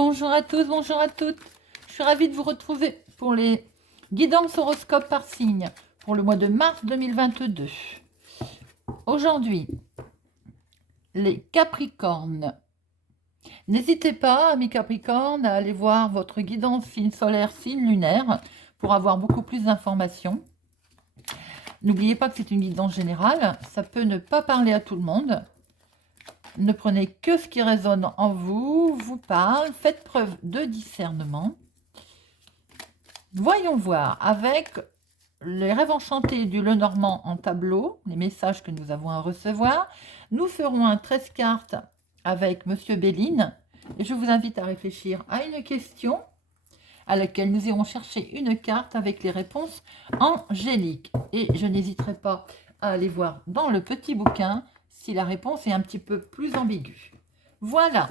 Bonjour à tous, bonjour à toutes. Je suis ravie de vous retrouver pour les guidances horoscopes par signe pour le mois de mars 2022. Aujourd'hui, les Capricornes. N'hésitez pas, amis Capricornes, à aller voir votre guidance signe solaire, signe lunaire pour avoir beaucoup plus d'informations. N'oubliez pas que c'est une guidance générale, ça peut ne pas parler à tout le monde. Ne prenez que ce qui résonne en vous, vous parle, faites preuve de discernement. Voyons voir avec les rêves enchantés du Lenormand en tableau, les messages que nous avons à recevoir. Nous ferons un 13 cartes avec Monsieur Béline et je vous invite à réfléchir à une question à laquelle nous irons chercher une carte avec les réponses angéliques. Et je n'hésiterai pas à aller voir dans le petit bouquin si la réponse est un petit peu plus ambiguë. Voilà.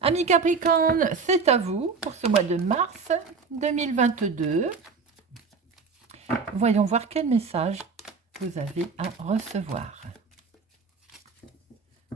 Amis Capricorne, c'est à vous pour ce mois de mars 2022. Voyons voir quel message vous avez à recevoir.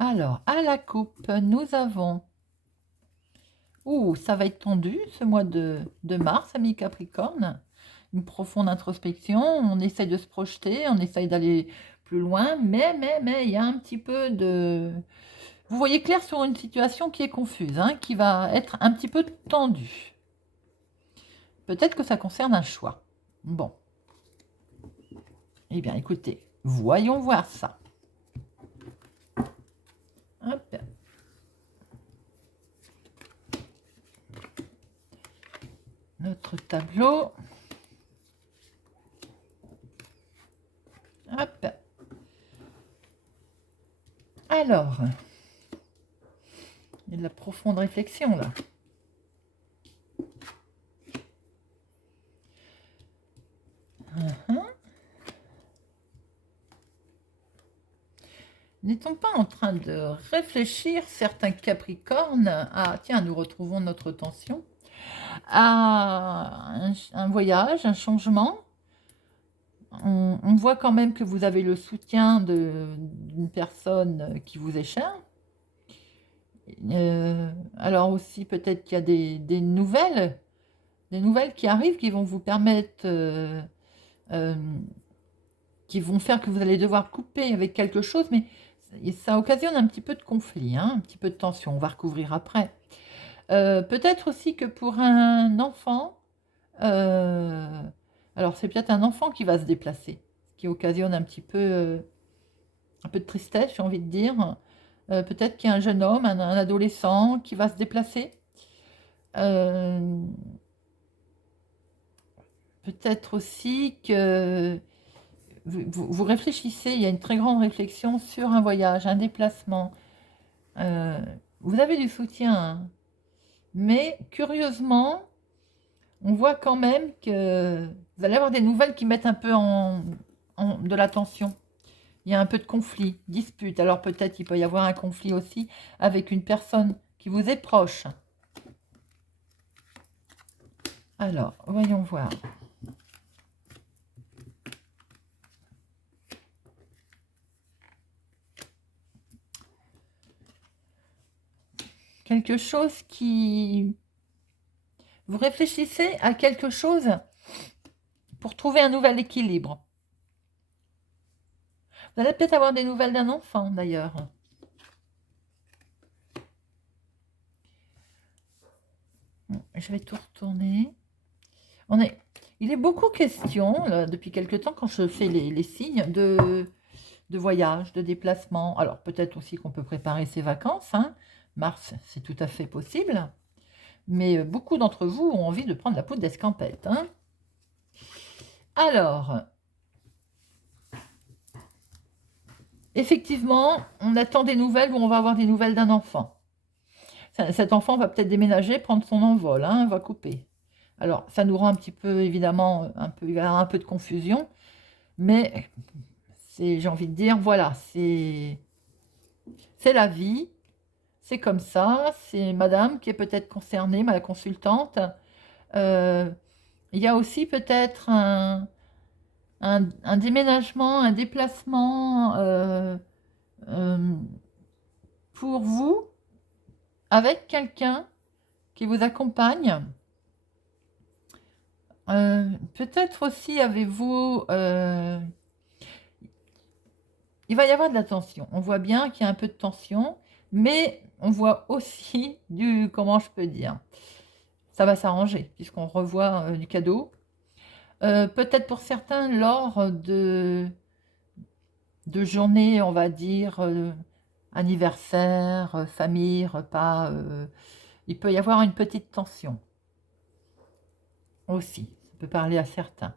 Alors, à la coupe, nous avons... Ouh, ça va être tendu ce mois de mars, amis Capricorne. Une profonde introspection, on essaye de se projeter, on essaye d'aller plus loin, mais il y a un petit peu de... Vous voyez clair sur une situation qui est confuse, hein, qui va être un petit peu tendue. Peut-être que ça concerne un choix. Bon. Eh bien, écoutez, voyons voir ça. Hop. Notre tableau. Hop. Alors, il y a de la profonde réflexion là. N'est-on pas en train de réfléchir, certains Capricornes, à, tiens, nous retrouvons notre tension, à un voyage, un changement. On voit quand même que vous avez le soutien d'une personne qui vous est chère. Alors aussi, peut-être qu'il y a des nouvelles qui arrivent, qui vont vous permettre, qui vont faire que vous allez devoir couper avec quelque chose, mais ça occasionne un petit peu de conflit, hein, un petit peu de tension, on va recouvrir après. Peut-être aussi que pour un enfant, alors c'est peut-être un enfant qui va se déplacer, ce qui occasionne un peu de tristesse, j'ai envie de dire. Peut-être qu'il y a un jeune homme, un adolescent qui va se déplacer. Peut-être aussi que vous réfléchissez, il y a une très grande réflexion sur un voyage, un déplacement. Vous avez du soutien, hein, mais curieusement, on voit quand même que vous allez avoir des nouvelles qui mettent un peu de la tension. Il y a un peu de conflit, dispute. Alors peut-être il peut y avoir un conflit aussi avec une personne qui vous est proche. Alors, voyons voir. Quelque chose qui... Vous réfléchissez à quelque chose pour trouver un nouvel équilibre. Vous allez peut-être avoir des nouvelles d'un enfant, d'ailleurs. Je vais tout retourner. Il est beaucoup question, là, depuis quelque temps, quand je fais les signes de voyage, de déplacement. Alors, peut-être aussi qu'on peut préparer ses vacances, hein. Mars, c'est tout à fait possible. Mais beaucoup d'entre vous ont envie de prendre la poudre d'escampette, hein. Alors, effectivement, on attend des nouvelles ou on va avoir des nouvelles d'un enfant. Cet enfant va peut-être déménager, prendre son envol, hein, va couper. Alors, ça nous rend un petit peu, évidemment, il va y avoir un peu de confusion, mais j'ai envie de dire, voilà, c'est la vie, c'est comme ça, c'est madame qui est peut-être concernée, ma consultante. Il y a aussi peut-être un déménagement, un déplacement pour vous avec quelqu'un qui vous accompagne. Peut-être aussi avez-vous... il va y avoir de la tension. On voit bien qu'il y a un peu de tension, mais on voit aussi du... Comment je peux dire? Ça va s'arranger, puisqu'on revoit du cadeau. Peut-être pour certains, lors de journées, on va dire, anniversaire, famille, repas, il peut y avoir une petite tension aussi. Ça peut parler à certains.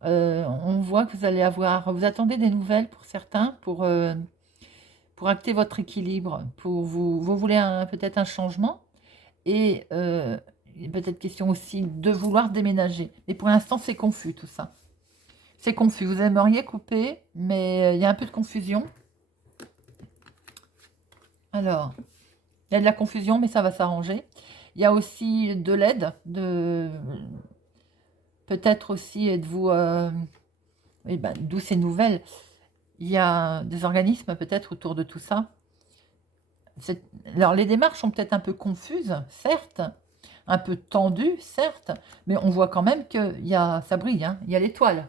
On voit que vous allez avoir, vous attendez des nouvelles pour certains, pour acter votre équilibre, pour vous voulez peut-être un changement, et il est peut-être question aussi de vouloir déménager. Mais pour l'instant, c'est confus tout ça. C'est confus. Vous aimeriez couper, mais il y a un peu de confusion. Alors, il y a de la confusion, mais ça va s'arranger. Il y a aussi de l'aide, peut-être aussi êtes-vous, d'où ces nouvelles. Il y a des organismes peut-être autour de tout ça. Alors, les démarches sont peut-être un peu confuses, certes, un peu tendues, certes, mais on voit quand même que ça brille, hein, il y a l'étoile.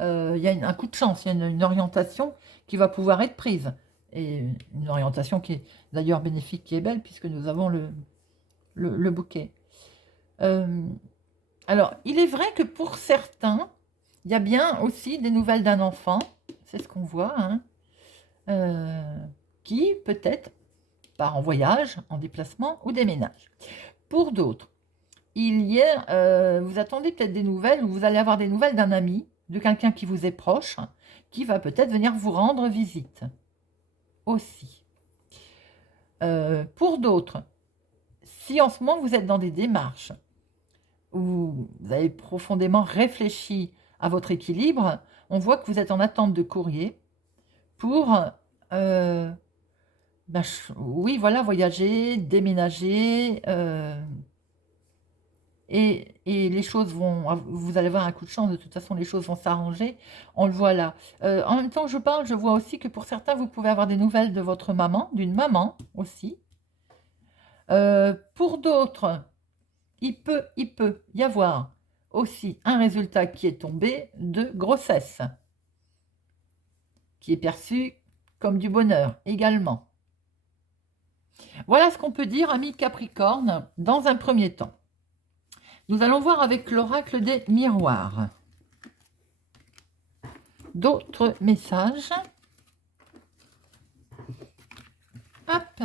Il y a un coup de chance, il y a une orientation qui va pouvoir être prise. Et une orientation qui est d'ailleurs bénéfique, qui est belle, puisque nous avons le bouquet. Alors, il est vrai que pour certains, il y a bien aussi des nouvelles d'un enfant, c'est ce qu'on voit, hein, qui peut-être part en voyage, en déplacement ou déménage. Pour d'autres, vous attendez peut-être des nouvelles, ou vous allez avoir des nouvelles d'un ami, de quelqu'un qui vous est proche, qui va peut-être venir vous rendre visite aussi. Pour d'autres, si en ce moment vous êtes dans des démarches où vous avez profondément réfléchi à votre équilibre, on voit que vous êtes en attente de courrier pour, oui, voilà, voyager, déménager, et les choses vous allez avoir un coup de chance, de toute façon les choses vont s'arranger, on le voit là. En même temps que je parle, je vois aussi que pour certains, vous pouvez avoir des nouvelles de votre maman, d'une maman aussi. Pour d'autres, il peut y avoir aussi un résultat qui est tombé de grossesse, qui est perçu comme du bonheur également. Voilà ce qu'on peut dire, amis Capricorne, dans un premier temps. Nous allons voir avec l'oracle des miroirs d'autres messages. Hop.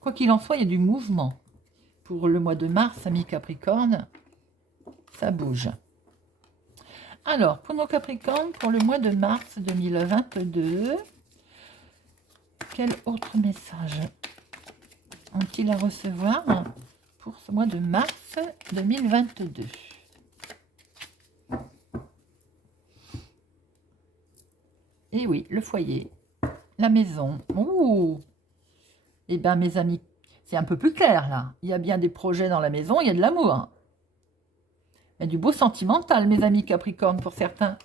Quoi qu'il en soit, il y a du mouvement. Pour le mois de mars, amis Capricorne, ça bouge. Alors, pour nos Capricornes, pour le mois de mars 2022, quel autre message ont-ils à recevoir pour ce mois de mars 2022? Et oui, le foyer, la maison. Ouh! Eh bien, mes amis, c'est un peu plus clair, là. Il y a bien des projets dans la maison, il y a de l'amour. Il y a du beau sentimental, mes amis Capricorne, pour certains.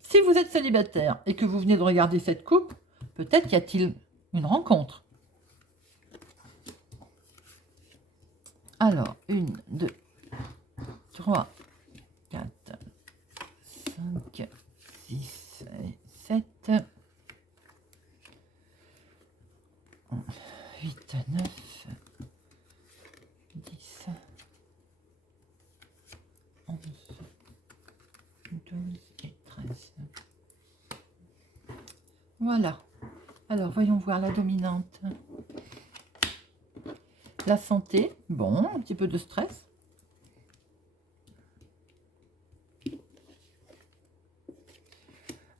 Si vous êtes célibataire et que vous venez de regarder cette coupe, peut-être y a-t-il une rencontre. Alors, 1, 2, 3, 4, 5, 6, 7, 8, 9, 10, 11, 12 et 13. Voilà. Alors, voyons voir la dominante. La santé, bon, un petit peu de stress.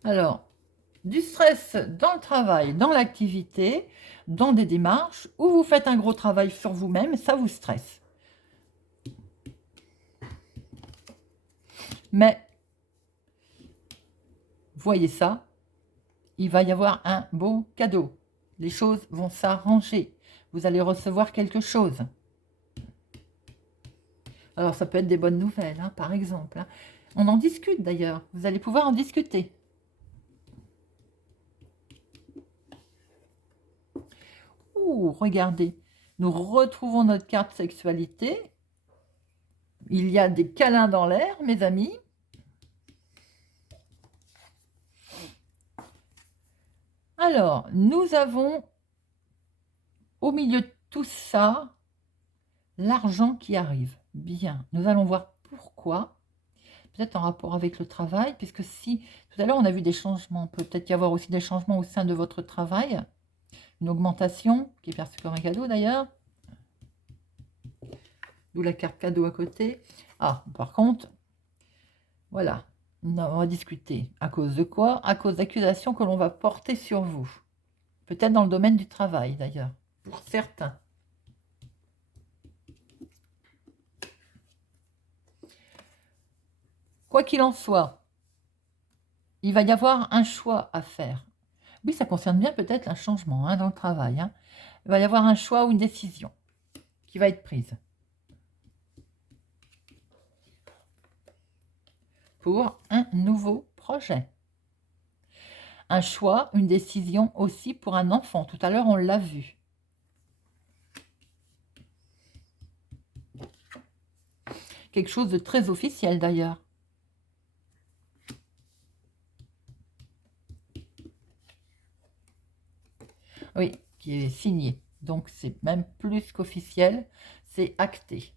Alors, du stress dans le travail, dans l'activité, dans des démarches, où vous faites un gros travail sur vous-même, ça vous stresse. Mais, voyez ça, il va y avoir un beau cadeau. Les choses vont s'arranger. Vous allez recevoir quelque chose. Alors, ça peut être des bonnes nouvelles, hein, par exemple. Hein. On en discute d'ailleurs. Vous allez pouvoir en discuter. Ouh, regardez, nous retrouvons notre carte sexualité. Il y a des câlins dans l'air, mes amis. Alors, nous avons au milieu de tout ça, l'argent qui arrive. Bien, nous allons voir pourquoi. Peut-être en rapport avec le travail, puisque si, tout à l'heure, on a vu des changements, peut-être y avoir aussi des changements au sein de votre travail, une augmentation, qui est perçue comme un cadeau d'ailleurs, d'où la carte cadeau à côté. Ah, par contre, voilà, on va discuter. À cause de quoi? À cause d'accusations que l'on va porter sur vous. Peut-être dans le domaine du travail d'ailleurs, pour certains. Quoi qu'il en soit, il va y avoir un choix à faire. Oui, ça concerne bien peut-être un changement dans le travail. Il va y avoir un choix ou une décision qui va être prise pour un nouveau projet. Un choix, une décision aussi pour un enfant. Tout à l'heure, on l'a vu. Quelque chose de très officiel d'ailleurs. Oui, qui est signé. Donc, c'est même plus qu'officiel, c'est acté.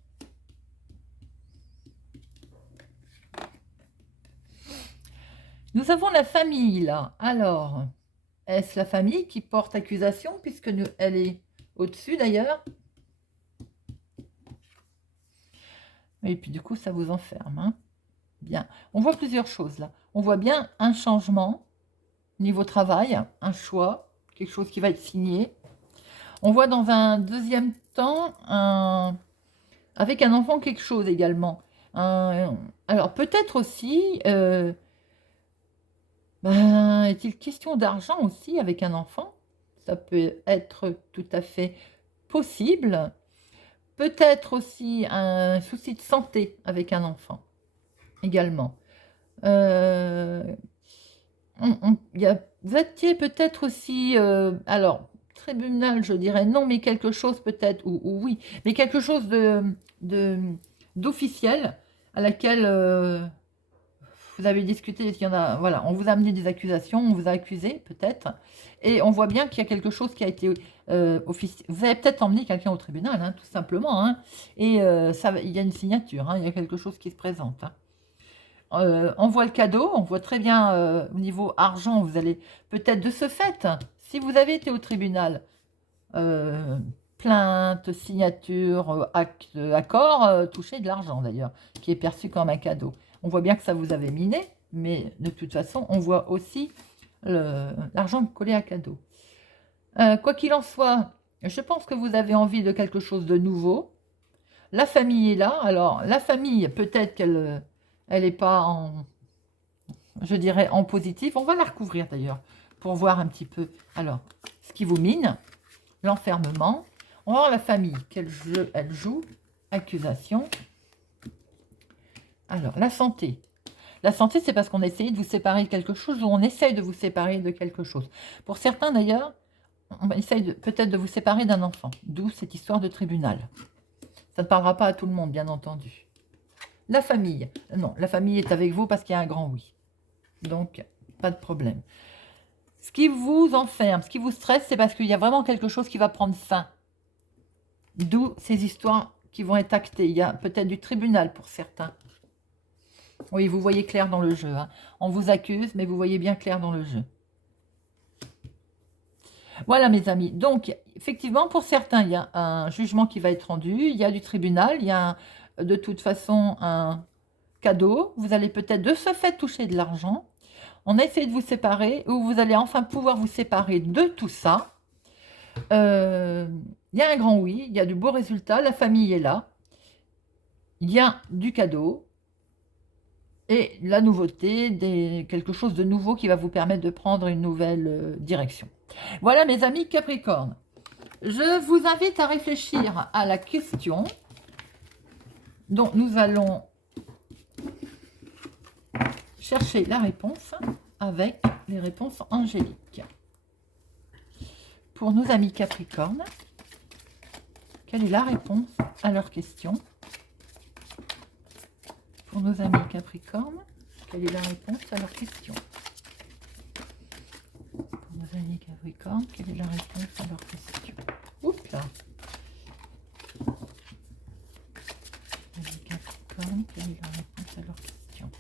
Nous avons la famille, là. Alors, est-ce la famille qui porte accusation, puisque elle est au-dessus, d'ailleurs? Et puis, du coup, ça vous enferme. Bien. On voit plusieurs choses, là. On voit bien un changement niveau travail, un choix, quelque chose qui va être signé. On voit dans un deuxième temps, avec un enfant, quelque chose également. Alors, peut-être aussi, est-il question d'argent aussi avec un enfant? Ça peut être tout à fait possible. Peut-être aussi un souci de santé avec un enfant également. Vous étiez peut-être aussi, alors, tribunal, je dirais non, mais quelque chose peut-être, ou oui, mais quelque chose d'officiel à laquelle vous avez discuté, il y en a, voilà, on vous a amené des accusations, on vous a accusé peut-être, et on voit bien qu'il y a quelque chose qui a été officiel. Vous avez peut-être emmené quelqu'un au tribunal, tout simplement, et il y a une signature, il y a quelque chose qui se présente. On voit le cadeau, on voit très bien au niveau argent, vous allez peut-être de ce fait, si vous avez été au tribunal, plainte, signature, acte, accord, toucher de l'argent d'ailleurs, qui est perçu comme un cadeau. On voit bien que ça vous avait miné, mais de toute façon, on voit aussi l'argent collé à cadeau. Quoi qu'il en soit, je pense que vous avez envie de quelque chose de nouveau. La famille est là. Alors, la famille, peut-être qu'elle n'est pas en, je dirais, en positif. On va la recouvrir d'ailleurs, pour voir un petit peu, alors, ce qui vous mine, l'enfermement. On va voir la famille, quel jeu elle joue, accusation. Alors, la santé. La santé, c'est parce qu'on a essayé de vous séparer de quelque chose ou on essaye de vous séparer de quelque chose. Pour certains, d'ailleurs, on essaye peut-être de vous séparer d'un enfant, d'où cette histoire de tribunal. Ça ne parlera pas à tout le monde, bien entendu. La famille. Non, la famille est avec vous parce qu'il y a un grand oui. Donc, pas de problème. Ce qui vous enferme, ce qui vous stresse, c'est parce qu'il y a vraiment quelque chose qui va prendre fin. D'où ces histoires qui vont être actées. Il y a peut-être du tribunal pour certains. Oui, vous voyez clair dans le jeu. On vous accuse, mais vous voyez bien clair dans le jeu. Voilà, mes amis. Donc, effectivement, pour certains, il y a un jugement qui va être rendu. Il y a du tribunal. Il y a de toute façon un cadeau. Vous allez peut-être de ce fait toucher de l'argent. On a essayé de vous séparer, ou vous allez enfin pouvoir vous séparer de tout ça. Il y a un grand oui, il y a du beau résultat, la famille est là. Il y a du cadeau. Et la nouveauté, quelque chose de nouveau qui va vous permettre de prendre une nouvelle direction. Voilà mes amis Capricorne. Je vous invite à réfléchir à la question dont nous allons chercher la réponse avec les réponses angéliques. pour nos amis Capricorne, quelle est la réponse à leurs questions? Pour nos amis Capricorne, quelle est la réponse à leurs questions? Pour nos amis Capricorne, quelle est la réponse à leurs questions? Oups là. Amis Capricorne, quelle est la réponse à leurs questions?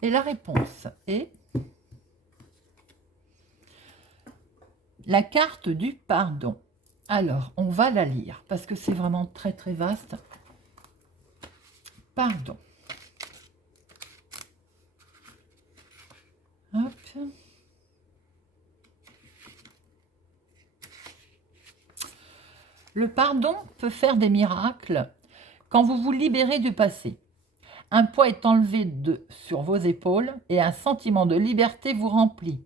Et la réponse est la carte du pardon. Alors, on va la lire parce que c'est vraiment très très vaste. Pardon. Hop. Le pardon peut faire des miracles quand vous vous libérez du passé. Un poids est enlevé sur vos épaules et un sentiment de liberté vous remplit.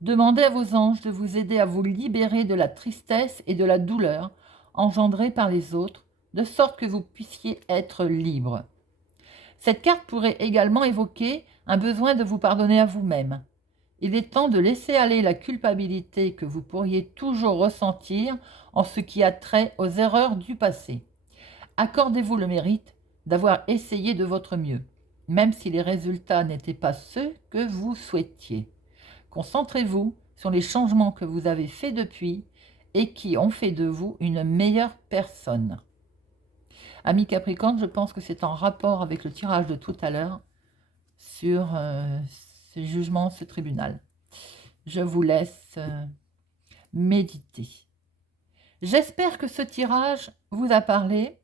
Demandez à vos anges de vous aider à vous libérer de la tristesse et de la douleur engendrées par les autres, de sorte que vous puissiez être libre. Cette carte pourrait également évoquer un besoin de vous pardonner à vous-même. Il est temps de laisser aller la culpabilité que vous pourriez toujours ressentir en ce qui a trait aux erreurs du passé. Accordez-vous le mérite d'avoir essayé de votre mieux, même si les résultats n'étaient pas ceux que vous souhaitiez. Concentrez-vous sur les changements que vous avez faits depuis et qui ont fait de vous une meilleure personne. Ami Capricorne, je pense que c'est en rapport avec le tirage de tout à l'heure sur ce jugement, ce tribunal. Je vous laisse méditer. J'espère que ce tirage vous a parlé.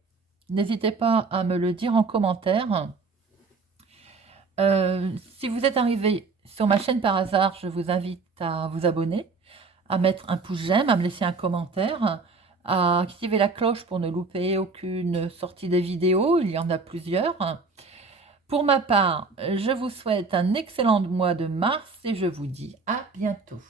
N'hésitez pas à me le dire en commentaire. Si vous êtes arrivé sur ma chaîne par hasard, je vous invite à vous abonner, à mettre un pouce j'aime, à me laisser un commentaire, à activer la cloche pour ne louper aucune sortie des vidéos. Il y en a plusieurs. Pour ma part, je vous souhaite un excellent mois de mars et je vous dis à bientôt.